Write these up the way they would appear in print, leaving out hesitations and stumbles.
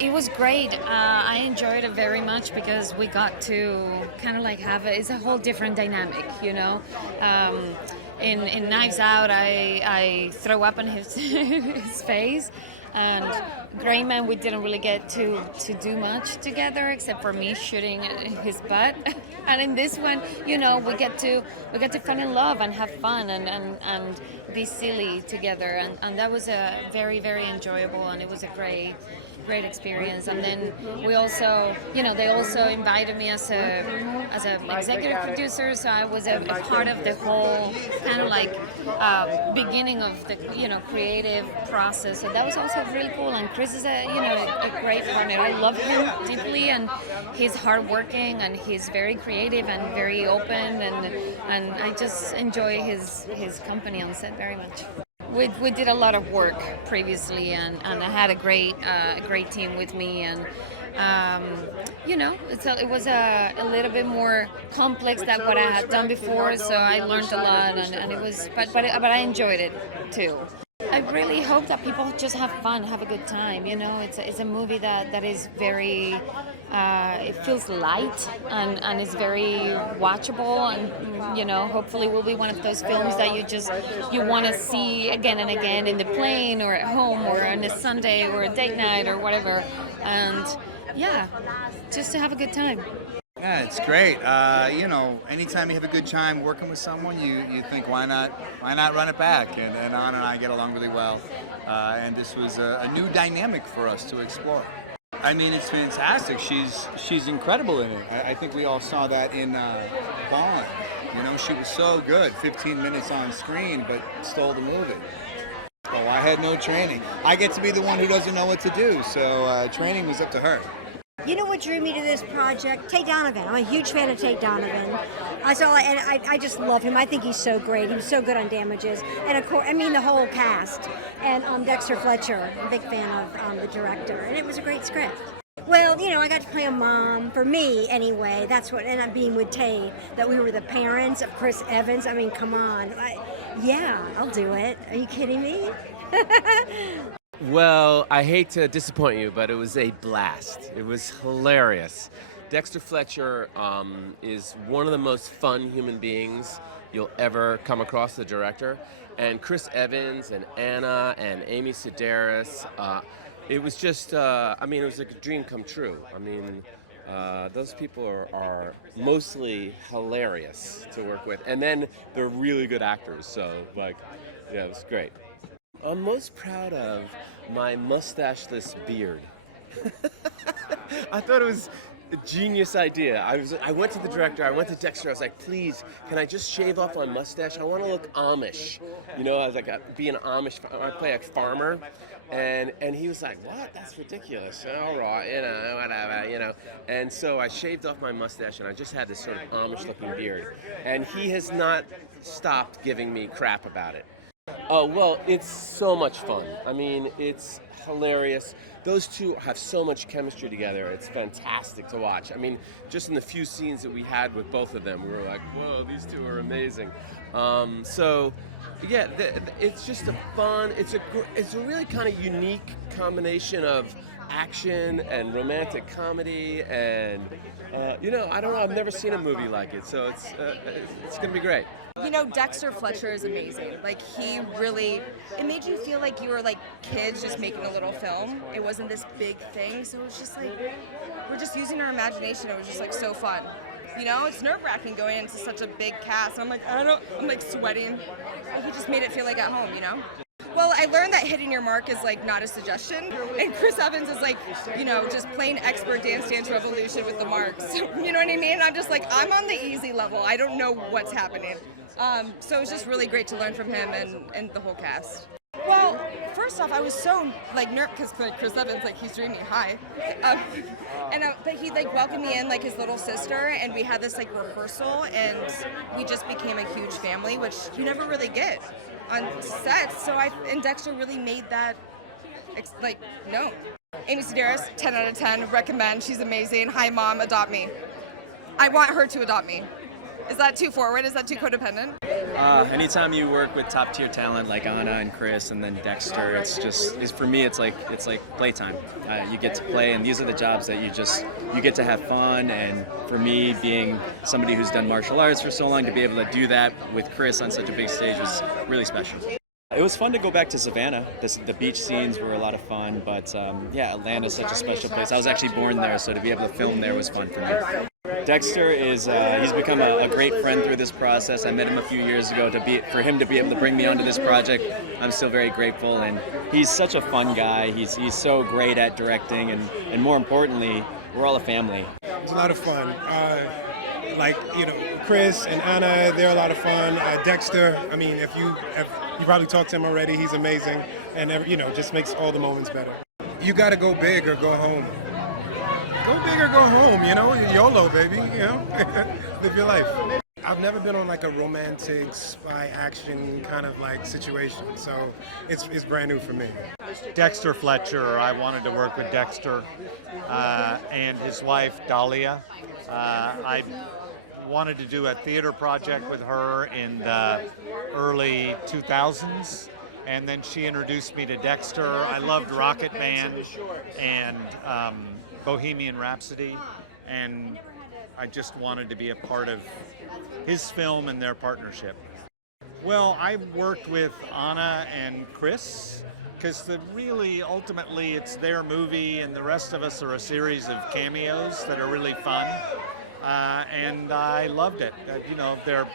It was great. I enjoyed it very much because we got to kind of like it's a whole different dynamic, you know. In Knives Out, I throw up in his his face, and Gray Man, we didn't really get to do much together except for me shooting his butt. And in this one, you know, we get to fall in love and have fun and be silly together, and that was a very, very enjoyable, and it was a great experience. And then we also, you know, they also invited me as a executive producer, so I was a part of the whole kind of like beginning of the, you know, creative process. So that was also really cool. And Chris is a great partner. I love him deeply, and he's hardworking, and he's very creative and very open, and I just enjoy his company on set very much. We did a lot of work previously, and I had a great team with me, and you know, it was a little bit more complex than what I had done before, so I learned a lot, and it was, but I enjoyed it too. I really hope that people just have fun, have a good time. You know, it's a movie that is very, it feels light and it's very watchable, and you know, hopefully will be one of those films that you want to see again and again in the plane or at home or on a Sunday or a date night or whatever, and yeah, just to have a good time. Yeah, it's great. You know, anytime you have a good time working with someone, you think, why not run it back? And Anna and I get along really well. And this was a new dynamic for us to explore. I mean, it's fantastic. She's incredible in it. I think we all saw that in Bond. You know, she was so good. 15 minutes on screen, but stole the movie. Oh, I had no training. I get to be the one who doesn't know what to do, so training was up to her. You know what drew me to this project? Tate Donovan. I'm a huge fan of Tate Donovan. I just love him. I think he's so great. He was so good on Damages. And of course, I mean the whole cast. And Dexter Fletcher, I'm a big fan of the director. And it was a great script. Well, you know, I got to play a mom, for me anyway. That's what ended up being with Tate, that we were the parents of Chris Evans. I mean, come on. Yeah, I'll do it. Are you kidding me? Well, I hate to disappoint you, but it was a blast. It was hilarious. Dexter Fletcher is one of the most fun human beings you'll ever come across, the director. And Chris Evans and Anna and Amy Sedaris, it was just, I mean, it was like a dream come true. I mean, those people are mostly hilarious to work with. And then they're really good actors, so like, yeah, it was great. I'm most proud of my mustacheless beard. I thought it was a genius idea. I went to the director, I went to Dexter, I was like, please, can I just shave off my mustache? I want to look Amish. You know, I was like, be an Amish, I play a farmer. And he was like, what? That's ridiculous. All right, you know, whatever, you know. And so I shaved off my mustache, and I just had this sort of Amish-looking beard. And he has not stopped giving me crap about it. Oh, well, it's so much fun. I mean, it's hilarious. Those two have so much chemistry together. It's fantastic to watch. I mean, just in the few scenes that we had with both of them, we were like, whoa, these two are amazing. So, yeah, it's just a fun, it's a really kind of unique combination of action and romantic comedy, and, you know, I don't know, I've never seen a movie like it, so it's going to be great. You know, Dexter Fletcher is amazing. Like, he really, it made you feel like you were like kids just making a little film. It wasn't this big thing, so it was just like, we're just using our imagination. It was just like so fun. You know, it's nerve-wracking going into such a big cast. I'm like, I'm like sweating. He just made it feel like at home, you know? Well, I learned that hitting your mark is like not a suggestion, and Chris Evans is like, you know, just plain expert Dance Dance Revolution with the marks. You know what I mean? I'm just like, I'm on the easy level. I don't know what's happening. So it was just really great to learn from him and the whole cast. Well, first off, I was so like nervous because Chris Evans, like he's dreaming high, but he like welcomed me in like his little sister, and we had this like rehearsal, and we just became a huge family, which you never really get on sets. So and Dexter really made that like known. Amy Sedaris, 10 out of 10, recommend. She's amazing. Hi mom, adopt me. I want her to adopt me. Is that too forward? Is that too codependent? Anytime you work with top tier talent like Anna and Chris and then Dexter, for me it's like playtime. You get to play, and these are the jobs that you get to have fun. And for me, being somebody who's done martial arts for so long, to be able to do that with Chris on such a big stage was really special. It was fun to go back to Savannah. The beach scenes were a lot of fun, but yeah, Atlanta's such a special place. I was actually born there, so to be able to film there was fun for me. Dexter he's become a great friend through this process. I met him a few years ago. For him to be able to bring me onto this project, I'm still very grateful. And he's such a fun guy. He's so great at directing, and more importantly, we're all a family. It's a lot of fun. Chris and Anna, they're a lot of fun. Dexter, I mean, if you probably talked to him already, he's amazing, and just makes all the moments better. You got to go big or go home. Go big or go home, YOLO, baby, live your life. I've never been on like a romantic spy action kind of like situation, so it's brand new for me. Dexter Fletcher, I wanted to work with Dexter and his wife Dahlia. I wanted to do a theater project with her in the early 2000s, and then she introduced me to Dexter. I loved Rocket Man and Bohemian Rhapsody, and I just wanted to be a part of his film and their partnership. Well, I worked with Anna and Chris because ultimately it's their movie, and the rest of us are a series of cameos that are really fun, and I loved it. They're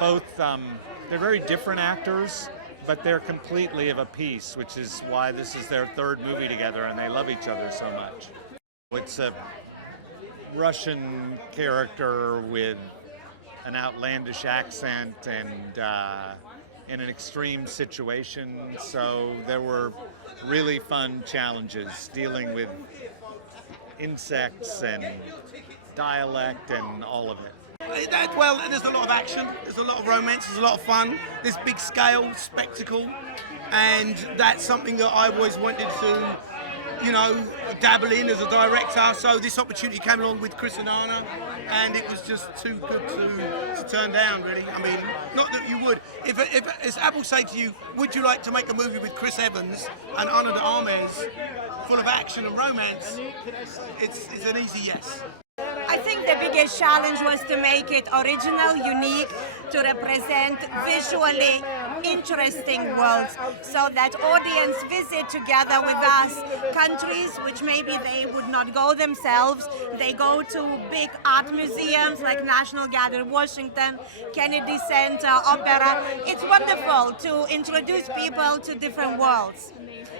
both they're very different actors, but they're completely of a piece, which is why this is their third movie together, and they love each other so much. It's a Russian character with an outlandish accent and in an extreme situation, so there were really fun challenges dealing with insects and dialect and all of it. Well, there's a lot of action, there's a lot of romance, there's a lot of fun, there's big scale, spectacle, and that's something that I always wanted to dabble in as a director. So this opportunity came along with Chris and Anna, and it was just too good to turn down, really. I mean, not that you would. If as Apple say to you, would you like to make a movie with Chris Evans and Ana de Armas, full of action and romance? It's an easy yes. I think the biggest challenge was to make it original, unique, to represent visually interesting worlds, so that audience visit together with us countries which maybe they would not go themselves. They go to big art museums like National Gallery of Washington, Kennedy Center, Opera. It's wonderful to introduce people to different worlds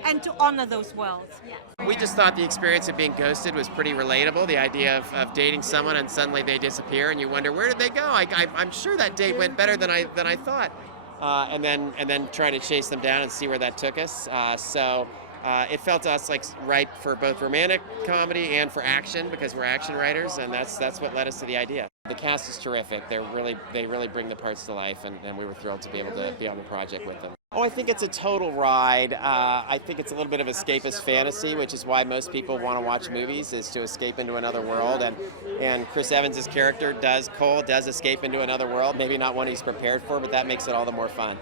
and to honor those worlds. We just thought the experience of being ghosted was pretty relatable. The idea of dating someone and suddenly they disappear and you wonder, where did they go? I'm sure that date went better than I thought. And then trying to chase them down and see where that took us. So it felt to us like ripe for both romantic comedy and for action, because we're action writers, and that's what led us to the idea. The cast is terrific. They really bring the parts to life, and we were thrilled to be able to be on the project with them. Oh, I think it's a total ride. I think it's a little bit of escapist fantasy, which is why most people want to watch movies, is to escape into another world. And Chris Evans' character Cole does escape into another world. Maybe not one he's prepared for, but that makes it all the more fun.